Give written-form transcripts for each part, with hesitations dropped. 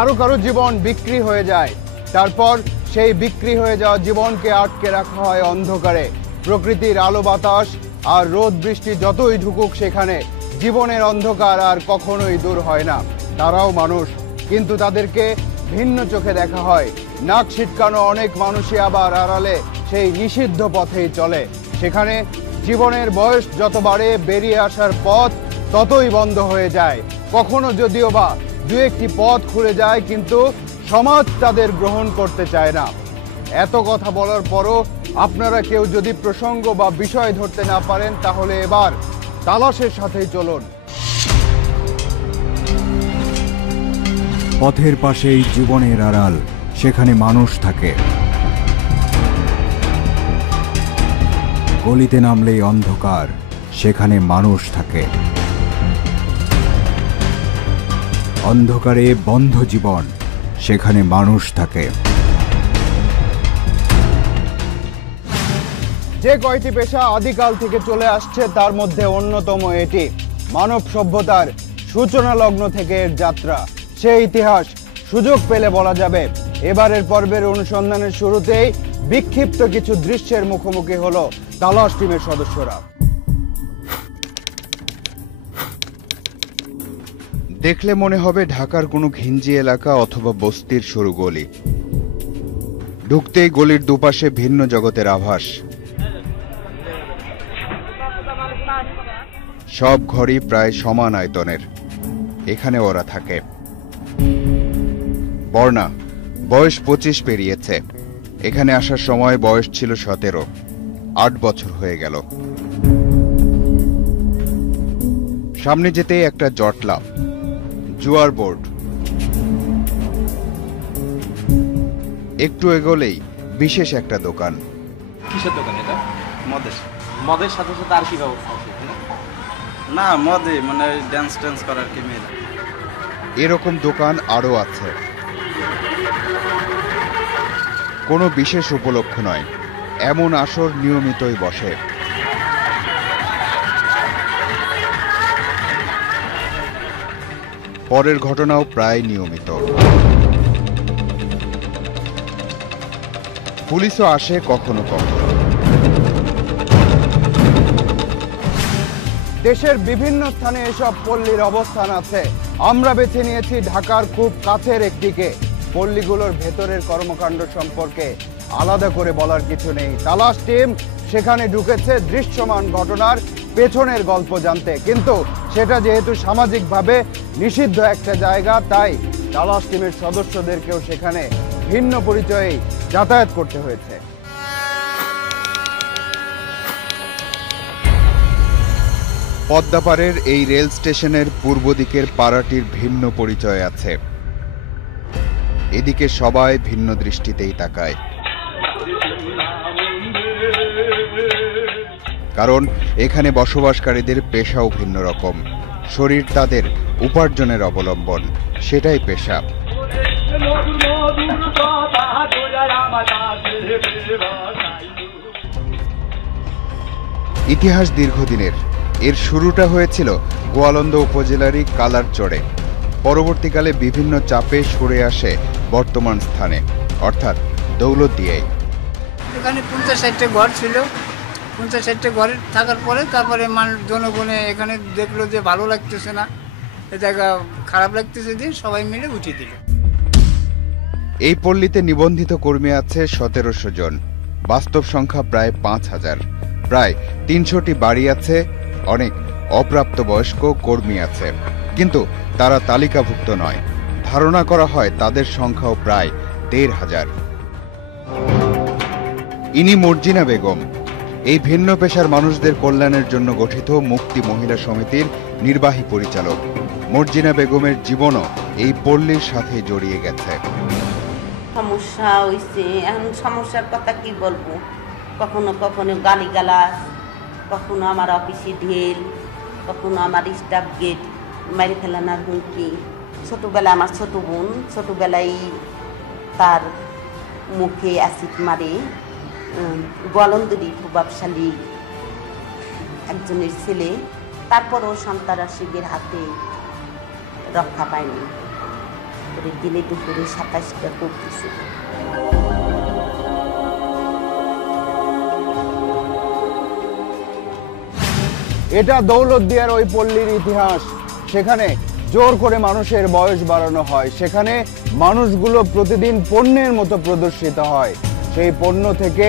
কারো কারো জীবন বিক্রি হয়ে যায়, তারপর সেই বিক্রি হয়ে যাওয়া জীবনকে আটকে রাখা হয় অন্ধকারে। প্রকৃতির আলো বাতাস আর রোদ বৃষ্টি যতই ঢুকুক সেখানে, জীবনের অন্ধকার আর কখনোই দূর হয় না। তারাও মানুষ, কিন্তু তাদেরকে ভিন্ন চোখে দেখা হয়। নাক ছিটকানো অনেক মানুষই আবার আড়ালে সেই নিষিদ্ধ পথেই চলে। সেখানে জীবনের বয়স যত বাড়ে, বেরিয়ে আসার পথ ততই বন্ধ হয়ে যায়। কখনো যদিও বা দু একটি পথ খুলে যায়, কিন্তু সমাজ তাদের গ্রহণ করতে চায় না। এত কথা বলার পরও আপনারা কেউ যদি প্রসঙ্গ বা বিষয় ধরতে না পারেন, তাহলে এবার তালাশের সাথেই চলুন। পথের পাশেই জীবনের আড়াল, সেখানে মানুষ থাকে। গলিতে নামলেই অন্ধকার, সেখানে মানুষ থাকে। অন্ধকারে বন্ধ জীবন, সেখানে মানুষ থাকে। যে কয়টি পেশা আদিকাল থেকে চলে আসছে, তার মধ্যে অন্যতম এটি। মানব সভ্যতার সূচনা লগ্ন থেকে এর যাত্রা, সেই ইতিহাস সুযোগ পেলে বলা যাবে। এবারের পর্বের অনুসন্ধানের শুরুতেই বিক্ষিপ্ত কিছু দৃশ্যের মুখোমুখি হলো তালাশ টিমের সদস্যরা। দেখলে মনে হবে ঢাকার কোনো ঘিঞ্জি এলাকা অথবা বস্তির সরু গলি। ঢুকতেই গলির দুপাশে ভিন্ন জগতের আভাস। সব ঘরই প্রায় সমান আয়তনের। এখানে ওরা থাকে। বর্ণা, বয়স 25 পেরিয়েছে। এখানে আসার সময় বয়স ছিল 17। 8 বছর হয়ে গেল। সামনে যেতেই একটা জটলা, জুয়ার বোর্ড। একটু এগোলেই বিশেষ একটা দোকান। কিসের দোকান এটা? মদের। মদের সাথে সাথে আর কি ব্যবস্থা আছে? না, মদে মানে ড্যান্স করার কি মেয়ে। এরকম দোকান আরো আছে। কোনো বিশেষ উপলক্ষ নয়, এমন আসর নিয়মিতই বসে। পরের ঘটনাও প্রায় নিয়মিত। পুলিশও আসে কখনো কখনো। দেশের বিভিন্ন স্থানে এসব পল্লীর অবস্থান আছে। আমরা বেছে নিয়েছি ঢাকার খুব কাছের একটিকে। পল্লীগুলোর ভেতরের কর্মকাণ্ড সম্পর্কে আলাদা করে বলার কিছু নেই। তালাশ টিম সেখানে ঢুকেছে দৃশ্যমান ঘটনার পেছনের গল্প জানতে, কিন্তু সেটা যেহেতু সামাজিকভাবে নিষিদ্ধ একটা জায়গা, তাই তালাশ টিমের সদস্যদেরকেও সেখানে ভিন্ন পরিচয়ে যাতায়াত করতে হয়েছে। পদ্মাপাড়ের এই রেল স্টেশনের পূর্ব দিকের পাড়াটির ভিন্ন পরিচয় আছে। এদিকে সবাই ভিন্ন দৃষ্টিতেই তাকায়, কারণ এখানে বসবাসকারীদের পেশাও ভিন্ন রকম। শরীর তাদের উপার্জনের অবলম্বন, সেটাই পেশা। ইতিহাস দীর্ঘদিনের। এর শুরুটা হয়েছিল গোয়ালন্দ উপজেলারই কালারচরে। পরবর্তীকালে বিভিন্ন চাপে সরে আসে বর্তমান স্থানে, অর্থাৎ দৌলতদিয়ায়। এখানে 50-60টা ঘর ছিল। 50-60টা ঘরে থাকার পরে তারপরে জনগণে এখানে দেখলো যে ভালো লাগতেছে না, এ জায়গা খারাপ লাগতেছে, দিয়ে সবাই মিলে উঠিয়ে দিল। এই পল্লীতে নিবন্ধিত কর্মী আছে 1700 জন। বাস্তব সংখ্যা প্রায় 5000। প্রায় 300টি বাড়ি আছে। অনেক অপ্রাপ্তবয়স্ক কর্মী আছে, কিন্তু তারা তালিকাভুক্ত নয়। ধারণা করা হয় তাদের সংখ্যাও প্রায় 1500। ইনি মর্জিনা বেগম, এই ভিন্ন পেশার মানুষদের কল্যাণের জন্য গঠিত মুক্তি মহিলা সমিতির নির্বাহী পরিচালক। মর্জিনা বেগমের জীবনও এই পল্লীর সাথে জড়িয়ে গেছে। সমস্যা হয়েছে, এখন সমস্যার কথা কি বলবো। কখনো কখনো গালিগালাজ, কখনো আমার অফিসে ঢেল, কখনো আমার স্টাফ গেট মেরে ফেলানোর হুমকি। ছোটোবেলায় আমার ছোটো বোন ছোটোবেলায় তার মুখে অ্যাসিড মারে। গোয়ালন্দরি প্রভাবশালী একজনের ছেলে, তারপরও সন্ত্রাসীদের হাতে রক্ষা পায়নি। তো তারপরে গেলে দুপুরে 27টা করতেছে। এটা দৌলতদিয়ার ওই পল্লীর ইতিহাস। সেখানে জোর করে মানুষের বয়স বাড়ানো হয়, সেখানে মানুষগুলো প্রতিদিন পণ্যের মতো প্রদর্শিত হয়। সেই পণ্য থেকে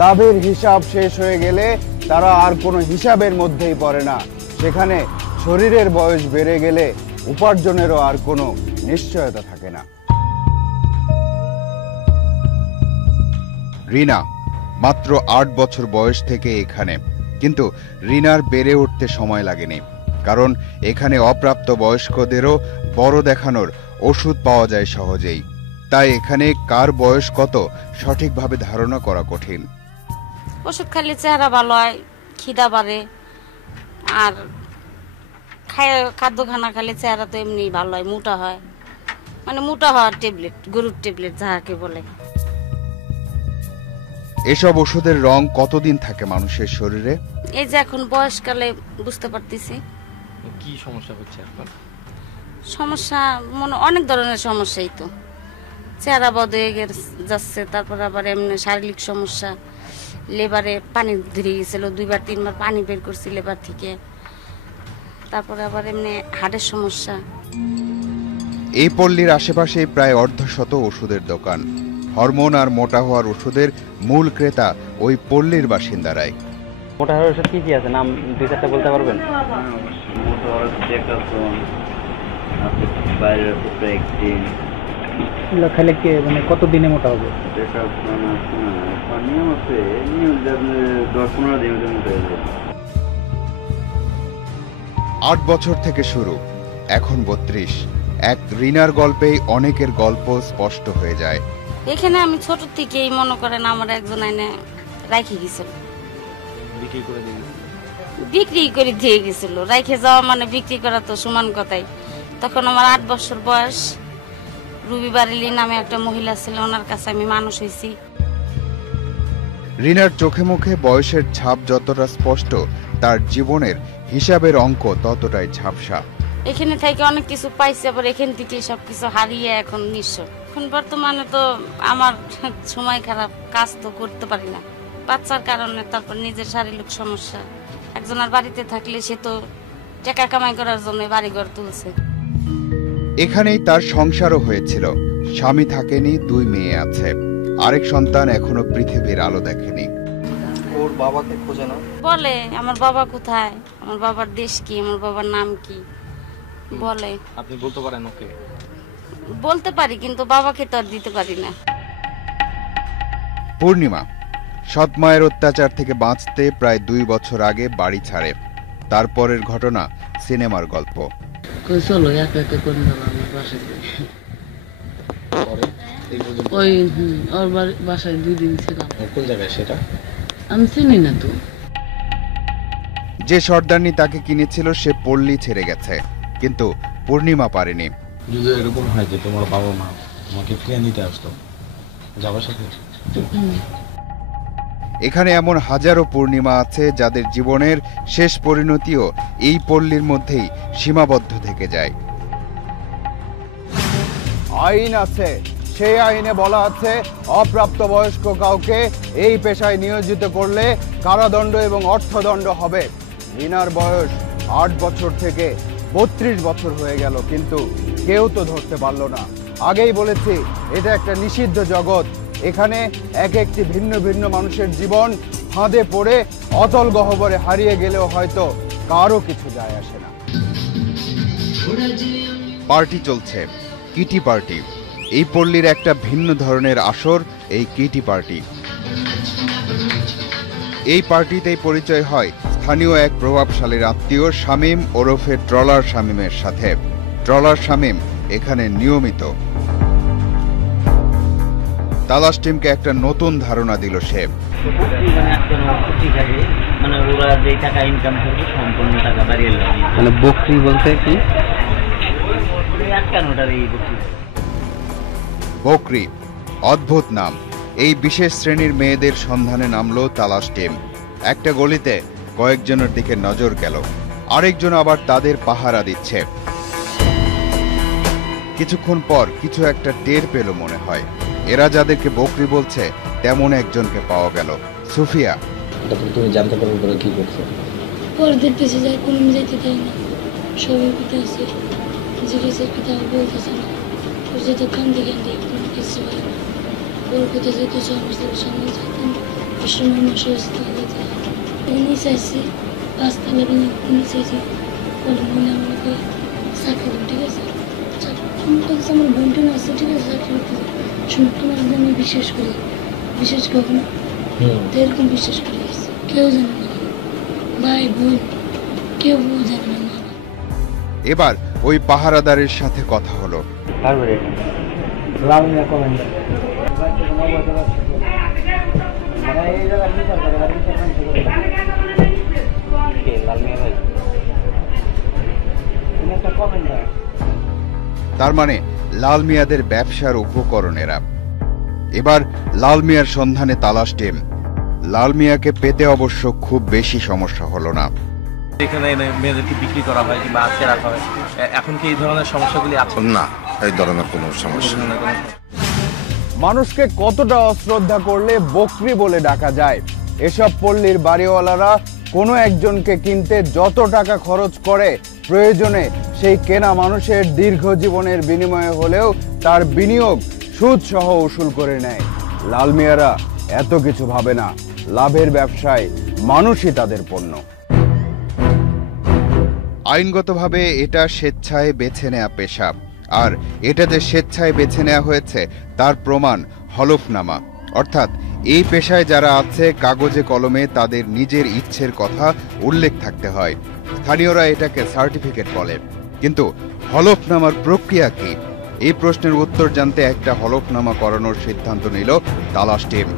লাভের হিসাব শেষ হয়ে গেলে তারা আর কোনো হিসাবের মধ্যেই পড়ে না। সেখানে শরীরের বয়স বেড়ে গেলে উপার্জনেরও আর কোনো নিশ্চয়তা থাকে না। রিনা মাত্র 8 বছর বয়স থেকে এখানে, কিন্তু রিনার বেড়ে উঠতে সময় লাগেনি, কারণ এখানে অপ্রাপ্ত বয়স্কদেরও বড় দেখানোর ওষুধ পাওয়া যায় সহজেই। তাই এখানে কার বয়স কত সঠিকভাবে ধারণা করা কঠিন। ওষুধ খালি চেহারা ভালো হয়, খিদা বাড়ে, আর খাদ্য খানা খালি চেহারা তো এমনি ভালো হয়, মোটা হয়, মানে মোটা হওয়ার ট্যাবলেট, গরুর ট্যাবলেট যাহাকে বলে। এসব ওষুধের রং কতদিন থাকে মানুষের শরীরে? এই যে এখন বয়সকালে বুঝতে পারতেছি। কি সমস্যা হচ্ছে এখন? সমস্যা মনে অনেক ধরনের সমস্যাই তো, চেহারা বদ হয়ে যাচ্ছে, তারপর আবার এমনি শারীরিক সমস্যা, লেবারে পানি ধরে গেছিল, 2-3 বার পানি বের করছি লেবার থেকে, তারপরে আবার এমনি হার্টের সমস্যা। এই পল্লীর আশেপাশে প্রায় অর্ধশত ওষুধের দোকান। হরমোন আর মোটা হওয়ার ওষুধের মূল ক্রেতা ওই পল্লীর বাসিন্দারাই। মোটা হওয়ার ওষুধ কি কি আছে, নাম 2-4টা বলতে পারবেন? খেলে কে মানে কত দিনে মোটা হবে? 8 বছর থেকে শুরু, এখন 32। এক রিনার গল্পেই অনেকের গল্প স্পষ্ট হয়ে যায়। এখানে আমি ছোট থেকেই মনে করেন আমার একজন আইনে রাখি গেছিল, বিক্রি করে দিয়ে গেছিল। রাখে যাওয়া মানে বিক্রি করা তো সমান কথাই। তখন আমার 8 বছর বয়স। রুবি বারেলি নামে একটা মহিলা ছিল, ওনার কাছে আমি মানুষ হয়েছি। রিনার চোখে মুখে বয়সের ছাপ যতটা স্পষ্ট, তার জীবনের হিসাবের অঙ্ক ততটাই ঝাপসা। এখানে থেকে অনেক কিছু পাইছে, আবার এখান থেকে সবকিছু হারিয়ে এখন নিঃস্ব। এখন বর্তমানে তো আমার সময় খারাপ, কাজ তো করতে পারি না বাচ্চার কারণে, তারপর নিজের শারীরিক সমস্যা। একজনের বাড়িতে থাকলে সে তো টাকা কামাই করার জন্য বাড়িঘর তুলছে। এখানেই তার সংসারও হয়েছিল, স্বামী থাকেনি, 2 মেয়ে আছে, আরেক সন্তান এখনো পৃথিবীর আলো দেখেনি। ওর বাবাকে খোঁজে না, বলে আমার বাবা কোথায়, আমার বাবার দেশ কি, আমার বাবার নাম কি বলে। আপনি বলতে পারেন ওকে? বলতে পারি, কিন্তু বাবাকে তো আর দিতে পারি না। পূর্ণিমা সৎ মায়ের অত্যাচার থেকে বাঁচতে প্রায় 2 বছর আগে বাড়ি ছাড়ে। তারপরের ঘটনা সিনেমার গল্প। চলো একা একা করে গেল আমার বাসায়, ওই ওর বাসায় 2 দিন ছিলাম। কোন জায়গায় সেটা? আমি চিনি না তো। যে সর্দারনি তাকে কিনেছিল সে পল্লী ছেড়ে গেছে, কিন্তু পূর্ণিমা পারেনি। যদি এরকম হয় যে তোমার বাবা মা তোমাকে ফিরে নিতে আসতো, যাবার সাথে? এখানে এমন হাজারো পূর্ণিমা আছে যাদের জীবনের শেষ পরিণতিও এই পল্লীর মধ্যেই সীমাবদ্ধ থেকে যায়। আইন আছে, সেই আইনে বলা আছে অপ্রাপ্তবয়স্ক কাউকে এই পেশায় নিয়োজিত করলে কারাদণ্ড এবং অর্থদণ্ড হবে। রিনার বয়স 8 বছর থেকে 32 বছর হয়ে গেল, কিন্তু কেউ তো ধরতে পারলো না। আগেই বলেছি, এটা একটা নিষিদ্ধ জগৎ। এখানে এক একটি ভিন্ন ভিন্ন মানুষের জীবন ফাঁদে পড়ে অতল গহ্বরে হারিয়ে গেলেও হয়তো কারো কিছু যায় আসে না। পার্টি চলছে, কিটি পার্টি। এই পল্লীর একটা ভিন্ন ধরনের আসর এই কিটি পার্টি। এই পার্টিতেই পরিচয় হয় স্থানীয় এক প্রভাবশালীর আত্মীয় শামীম ওরফে ট্রলার শামীমের সাথে। ট্রলার শামীম এখানে নিয়মিত। তালাশ টিমকে একটা নতুন ধারণা দিল সে। মানে ওরা যে টাকা ইনকাম করবে সম্পূর্ণ টাকা বাড়িয়ে লাগে। মানে বকরি বলতে কি? বকরি অদ্ভুত নাম। এই বিশেষ শ্রেণীর মেয়েদের সন্ধানে নামলো তালাশ টিম। একটা গলিতে কয়েকজনের দিকে নজর গেল, আরেকজন আবার তাদের পাহারা দিচ্ছে। কিছুক্ষণ পর কিছু একটা টের পেল মনে হয়। এরা যাদেরকে বকরি বলছে তেমন একজনকে পাওয়া গেল, সুফিয়া। তুমি জানতে পারলে পরে কি করছো? পরে দেখতেছি যে কোনো যাইতে দেয় না, সবাই কথা আছে জিজ্ঞেসের কথা বলতেছে না, যেহেতু কান্দি কান্দি কোনো কিছু হয় না। ওর কথা যেহেতু আমার সামনে যেতেন সময় মাসে যেতে এখানেই চাইছি 5 তালা ভেঙে কিনে চাইছি। পরে মনে আমাকে চাকরি, ঠিক আছে আমার কাছে আমার বোনটা আছে, ঠিক আছে চাকরি করতেছে, শুনে তোমার আমি বিশ্বাস করি, বিশ্বাস করি না তো এরকম বিশ্বাস করে গেছে। কেউ জানে না, ভাই বোন কেউ জানে না। এবার ওই পাহারাদারের সাথে কথা হলো। তার মানে লাল মিয়াদের ব্যবসার উপকরণেরা। এবার লাল মিয়ার সন্ধানে তালাশ টিম। লাল মিয়াকে পেতে অবশ্য খুব বেশি সমস্যা হলো না। এখানে মেয়েদেরকে বিক্রি করা হয় কিংবা আটকে রাখা হয়, এখন কি এই ধরনের সমস্যাগুলি আছে? না, এই ধরনের কোনো সমস্যা নেই। মানুষকে কতটা অশ্রদ্ধা করলে বকরি বলে ডাকা যায়? এসব পল্লীর বাড়িওয়ালারা কোনো একজনকে কিনতে যত টাকা খরচ করে, প্রয়োজনে সেই কেনা মানুষের দীর্ঘ জীবনের বিনিময়ে হলেও তার বিনিয়োগ সুদ সহ উসুল করে নেয়। লাল মিয়ারা এত কিছু ভাবে না, লাভের ব্যবসায় মানুষই তাদের পণ্য। আইনগতভাবে এটা স্বেচ্ছায় বেছে নেওয়া পেশা, আর এটা যে স্বেচ্ছায় বেছে নেওয়া হয়েছে তার প্রমাণ হলফনামা। অর্থাৎ এই পেশায় যারা আছে কাগজে কলমে তাদের নিজের ইচ্ছের কথা উল্লেখ থাকতে হয়। স্থানীয়রা এটাকে সার্টিফিকেট বলে। কিন্তু হলফনামার প্রক্রিয়া কি? এই প্রশ্নের উত্তর জানতে একটা হলফনামা করানোর সিদ্ধান্ত নিল তালাশ টিম।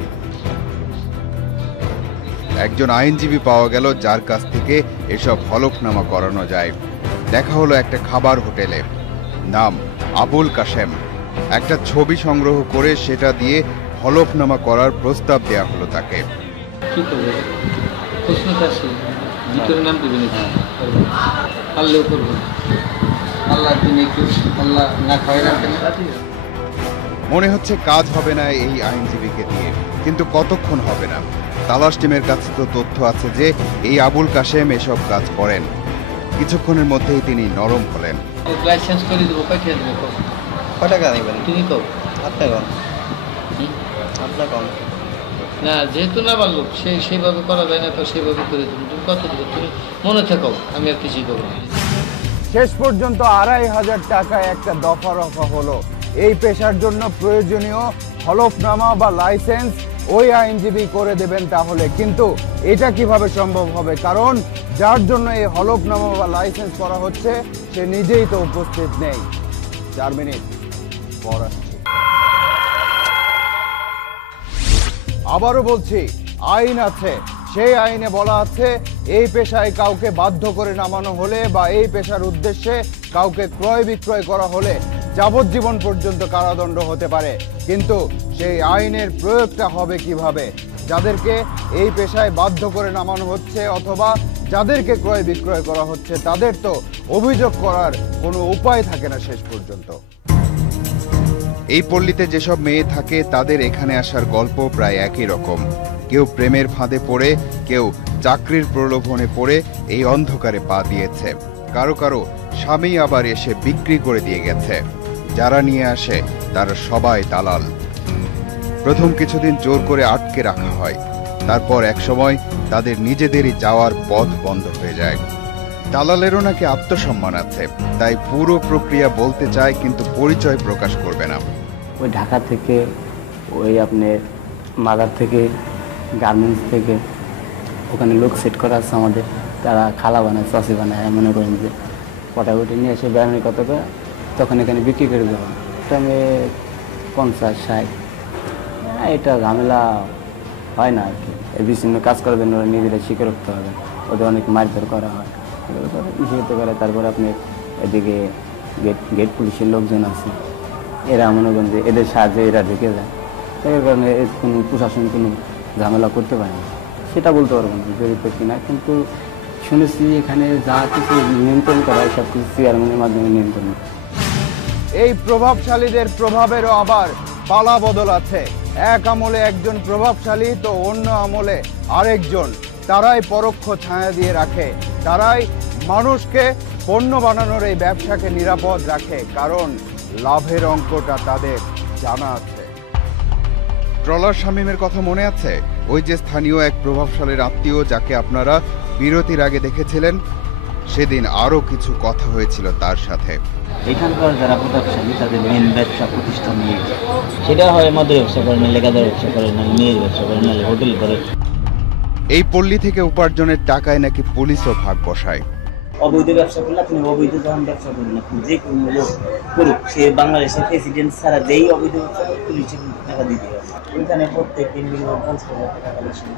একজন আইনজীবী পাওয়া গেল যার কাছ থেকে এসব হলফনামা করানো যায়। দেখা হলো একটা খাবার হোটেলে, নাম আবুল কাশেম। একটা ছবি সংগ্রহ করে সেটা দিয়ে হলফনামা করার প্রস্তাব দেয়া হলো তাকে। কি করবে? প্রশ্ন আছে, ভিতরে নাম দিবেন, আল্লাহ করবেন, আল্লাহ দিনে কেউ আল্লাহ না খাওয়াই রাখেন। মনে হচ্ছে কাজ হবে না এই আইনজীবীকে দিয়ে, কিন্তু কতক্ষণ হবে না। তালাশ টিমের কাছে তো তথ্য আছে যে এই আবুল কাশেম এসব কাজ করেন। কিছুক্ষণের মধ্যেই তিনি নরম হলেন। লাইসেন্স করে দেবো, কয় টাকা দেবো? কয় টাকা নেবেন? তুমি কও। আপনি কন, আপনার কন না, যেহেতু না পারলো সেইভাবে করা যায় না, তো সেইভাবে করে দেবো। তুমি কত দেবো? তুমি মনে থাকো, আমি আর কিছুই করবো। শেষ পর্যন্ত 2500 টাকায় একটা দফা রফা হলো। এই পেশার জন্য প্রয়োজনীয় হলফনামা বা লাইসেন্স ওই আইনজীবী করে দেবেন তাহলে। কিন্তু এটা কিভাবে সম্ভব হবে? কারণ যার জন্য এই হলফনামা বা লাইসেন্স করা হচ্ছে সে নিজেই তো উপস্থিত নেই। 4 মিনিট পর আসছে। আবারও বলছি, আইন আছে, সেই আইনে বলা আছে এই পেশায় কাউকে বাধ্য করে নামানো হলে বা এই পেশার উদ্দেশ্যে কাউকে ক্রয় বিক্রয় করা হলে যাবজ্জীবন পর্যন্ত কারাদণ্ড হতে পারে। কিন্তু সেই আইনের প্রয়োগটা হবে কিভাবে? যাদেরকে এই পেশায় বাধ্য করে নামানো হচ্ছে অথবা যাদেরকে ক্রয় বিক্রয় করা হচ্ছে তাদের তো অভিযোগ করার কোনো উপায় থাকে না শেষ পর্যন্ত। এই পল্লীতে যেসব মেয়ে থাকে তাদের এখানে আসার গল্প প্রায় একই রকম। কেউ প্রেমের ফাঁদে পড়ে, কেউ চাকরির প্রলোভনে পড়ে এই অন্ধকারে পা দিয়েছে। কারো কারো স্বামী আবার এসে বিক্রি করে দিয়ে গেছে। যারা নিয়ে আসে তারা সবাই দালাল। প্রথম কিছুদিন জোর করে আটকে রাখা হয়, তারপর একসময় তাদের নিজেদেরই যাওয়ার পথ বন্ধ হয়ে যায়। দালালেরও নাকি আত্মসম্মান আছে, তাই পুরো প্রক্রিয়া বলতে চায় কিন্তু পরিচয় প্রকাশ করবে না। ওই ঢাকা থেকে, ওই আপনার মাদার থেকে, গার্মেন্টস থেকে ওখানে লোক সেট করা আছে আমাদের। তারা খালা বানায়, সসি বানায়, মনে করেন যে পটাপটি নিয়ে এসে বেড়ানোর কত করে তখন এখানে বিক্রি করে দেওয়া। আমি 50-60, এটা ঝামেলা হয় না আর কি। বিভিন্ন কাজ করবেন, ওরা নিজেরা শিখে রাখতে হবে। ওদের অনেক মারধর করা হয়, যেতে করে। তারপরে আপনি এদিকে গেট পুলিশের লোকজন আছে, এরা মনে করেন যে এদের সাহায্যে এরা ঢুকে যায়। এর কারণে কোনো প্রশাসন কোনো ঝামেলা করতে পারে না, সেটা বলতে পারবো না জড়িত কিনা। কিন্তু শুনেছি এখানে যা কিছু নিয়ন্ত্রণ করা হয় সব কিছু চেয়ারম্যানের মাধ্যমে নিয়ন্ত্রণ। এই প্রভাবশালীদের প্রভাবেরও আবার পালা বদল আছে। এক আমলে একজন প্রভাবশালী তো অন্য আমলে আরেকজন। তারাই পরোক্ষ ছায়া দিয়ে রাখে, তারাই মানুষকে পণ্য বানানোর এই ব্যবসাকে নিরাপদ রাখে, কারণ লাভের অঙ্কটা তাদের জানা আছে। ট্রলার শামীমের কথা মনে আছে? ওই যে স্থানীয় এক প্রভাবশালীর আত্মীয় যাকে আপনারা বিরতির আগে দেখেছিলেন, সেদিন আরো কিছু কথা হয়েছিল তার সাথে। এখানকার যারা প্রভাবশালী তাদের মেন ব্যবসা প্রতিষ্ঠান নিয়ে, সেটা হয় মদের ব্যবসা করে, নাহলে গাঁজার ব্যবসা করে, নাহলে মেয়ের ব্যবসা করে, নাহলে হোটেল করে। এই পল্লী থেকে উপার্জনের টাকায় নাকি পুলিশও ভাগ বসায়। অবৈধ ব্যবসা করলে আপনি অবৈধ যখন ব্যবসা করবেন, আপনি যে কোনো লোক করুক, সে বাংলাদেশের প্রেসিডেন্ট ছাড়া যেই অবৈধ ব্যবসা করে পুলিশে টাকা দিতে হবে। এখানে প্রত্যেক দিন মিনিমাম 50,000 টাকা কালেকশন।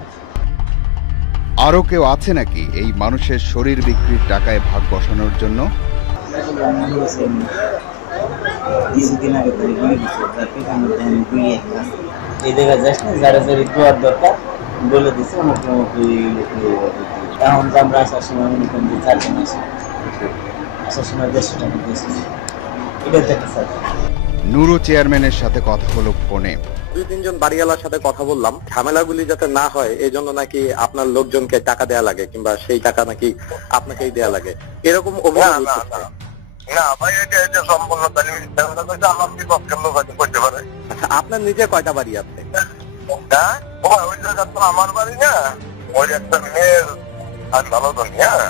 আরো কেউ আছে নাকি এই মানুষের শরীর বিক্রির টাকায় ভাগ বসানোর জন্য? কিছুদিন আগে গুলি দিচ্ছে, এই জায়গায় যাস না, যারা যারা দোয়ার দরকার বলে দিচ্ছে, এখন আমরা আসার সময় মনে করেন যে 4 জন আসে, আসার সময় 150 টাকা দিয়েছে। এটা একটা স্যার নুরু চেয়ারম্যানের সাথে কথা হলো ফোনে। 2-3 জন বাড়িওয়ালার সাথে কথা বললাম, ঝামেলাগুলি যাতে না হয় এই জন্য নাকি আপনার লোকজনকে টাকা দেয়া লাগে, কিংবা সেই টাকা নাকি আপনাকেই দেয়া লাগে, এরকম অভিযোগ। না ভাই, এটা সম্পূর্ণ আমার বিপক্ষের লোক হয়তো করতে পারে। আচ্ছা, আপনার নিজে কয়টা বাড়ি আছে? হ্যাঁ, ওই যে আমার বাড়ি না, ওই একটা মেয়ের আমি ভালো জানি। হ্যাঁ,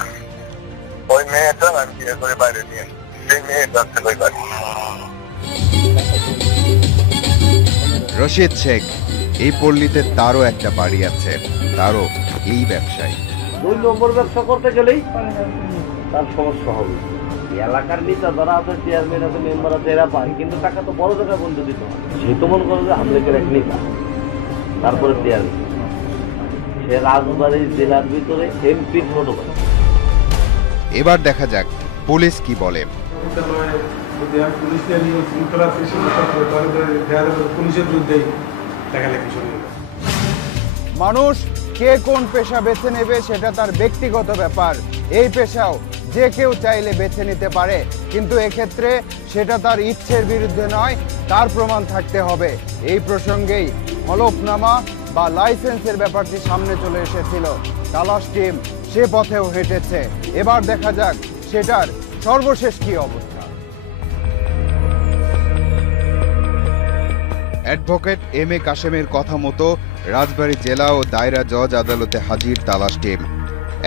ওই মেয়েটা আমি বিয়ে করে বাইরে নিয়ে, সেই মেয়েটা ছিল ওই বাড়ি। রশিদ শেখ, এই পল্লীতে তারও একটা বাড়ি আছে, তারও এই ব্যবসায়। 2 নম্বর ব্যবসা করতে গেলেই তার সমস্যা হবে। এলাকার নেতা যারা আছে, চেয়ারম্যান আছে, মেম্বার আছে, এরা পায়, কিন্তু টাকা তো বড় জায়গায় বন্ধ দিতে হয়। সে তো মনে করে যে আমলেকের এক নেতা, তারপরে চেয়ারম্যান, সে রাজবাড়ির জেলার ভিতরে এমপির ছোট ভাই। এবার দেখা যাক পুলিশ কি বলে। মানুষ কে কোন পেশা বেছে নেবে সেটা তার ব্যক্তিগত ব্যাপার। এই পেশাও যে কেউ চাইলে বেছে নিতে পারে, কিন্তু এক্ষেত্রে সেটা তার ইচ্ছের বিরুদ্ধে নয়, তার প্রমাণ থাকতে হবে। এই প্রসঙ্গেই হলফনামা বা লাইসেন্সের ব্যাপারটি সামনে চলে এসেছিল। তালাশ টিম সে পথেও হেঁটেছে। এবার দেখা যাক সেটার সর্বশেষ কি অবস্থা। অ্যাডভোকেট এম এ কাশেমের কথা মতো রাজবাড়ী জেলা ও দায়রা জজ আদালতে হাজির তালাশ টিম।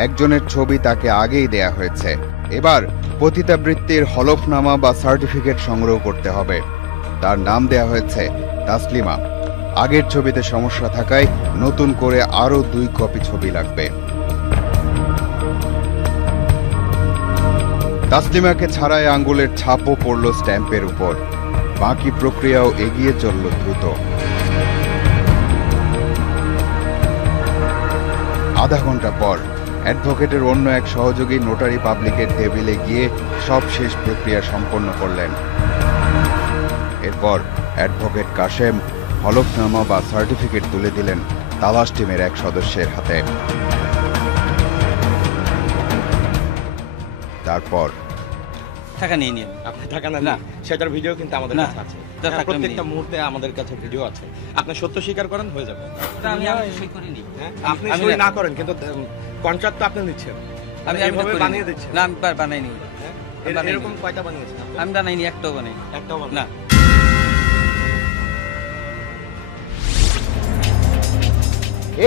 একজনের ছবি তাকে আগেই দেয়া হয়েছে। এবার পতিতাবৃত্তির হলফনামা বা সার্টিফিকেট সংগ্রহ করতে হবে। তার নাম দেয়া হয়েছে তাসলিমা। আগের ছবিতে সমস্যা থাকায় নতুন করে আরো 2 কপি ছবি লাগবে। তাসলিমাকে ছাড়ায় আঙ্গুলের ছাপও পড়ল স্ট্যাম্পের উপর। বাকি প্রক্রিয়াও এগিয়ে চলল দ্রুত। আধা ঘন্টা পর অ্যাডভোকেটের অন্য এক সহযোগী নোটারি পাবলিকের টেবিলে গিয়ে সব শেষ প্রক্রিয়া সম্পন্ন করলেন। এরপর অ্যাডভোকেট কাশেম হলফনামা বা সার্টিফিকেট তুলে দিলেন তালাশ টিমের এক সদস্যের হাতে। তারপর টাকা নিয়ে নিন। আপনি টাকা না, সেটার ভিডিও কিন্তু আমাদের কাছে আছে। প্রত্যেকটা মুহূর্তে আমাদের কাছে ভিডিও আছে। আপনি সত্য স্বীকার করেন, হয়ে যাবে। আমি সই করিনি। আপনি সই না করেন, কিন্তু কন্ট্রাক্ট তো আপনি নিচ্ছেন। আমি এভাবে বানিয়ে দিচ্ছেন। না, আমি বানাইনি। এরকম কয়টা বানিয়েছেন? আমি বানাইনি, একটাও বানাই। একটাও না।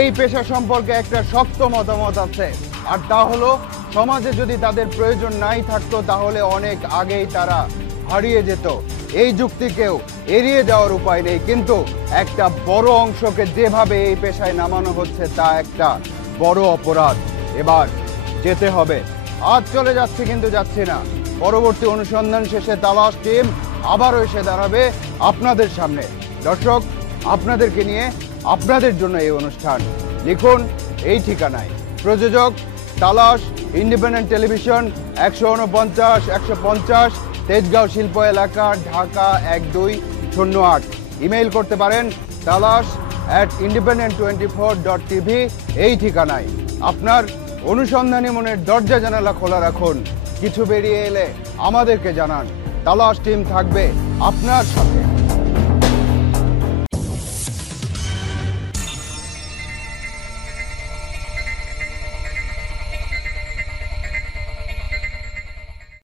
এই পেশা সম্পর্কে একটা শক্ত মতামত আছে, আর তা হলো সমাজে যদি তাদের প্রয়োজন নাই থাকতো তাহলে অনেক আগেই তারা হারিয়ে যেত। এই যুক্তিকেও এড়িয়ে যাওয়ার উপায় নেই, কিন্তু একটা বড় অংশকে যেভাবে এই পেশায় নামানো হচ্ছে তা একটা বড় অপরাধ। এবার যেতে হবে। আজ চলে যাচ্ছি, কিন্তু যাচ্ছি না। পরবর্তী অনুসন্ধান শেষে তালাশ টিম আবারও এসে দাঁড়াবে আপনাদের সামনে। দর্শক, আপনাদেরকে নিয়ে, আপনাদের জন্য এই অনুষ্ঠান। লিখুন এই ঠিকানায়। প্রযোজক তালাশ, ইন্ডিপেন্ডেন্ট টেলিভিশন, 149-150, তেজগাঁও শিল্প এলাকা, ঢাকা 1208। ইমেইল করতে পারেন talas@independent24.tv। এই ঠিকানায় আপনার অনুসন্ধানী মনের দরজা জানালা খোলা রাখুন। কিছু বেরিয়ে এলে আমাদেরকে জানান। তালাশ টিম থাকবে আপনার সাথে।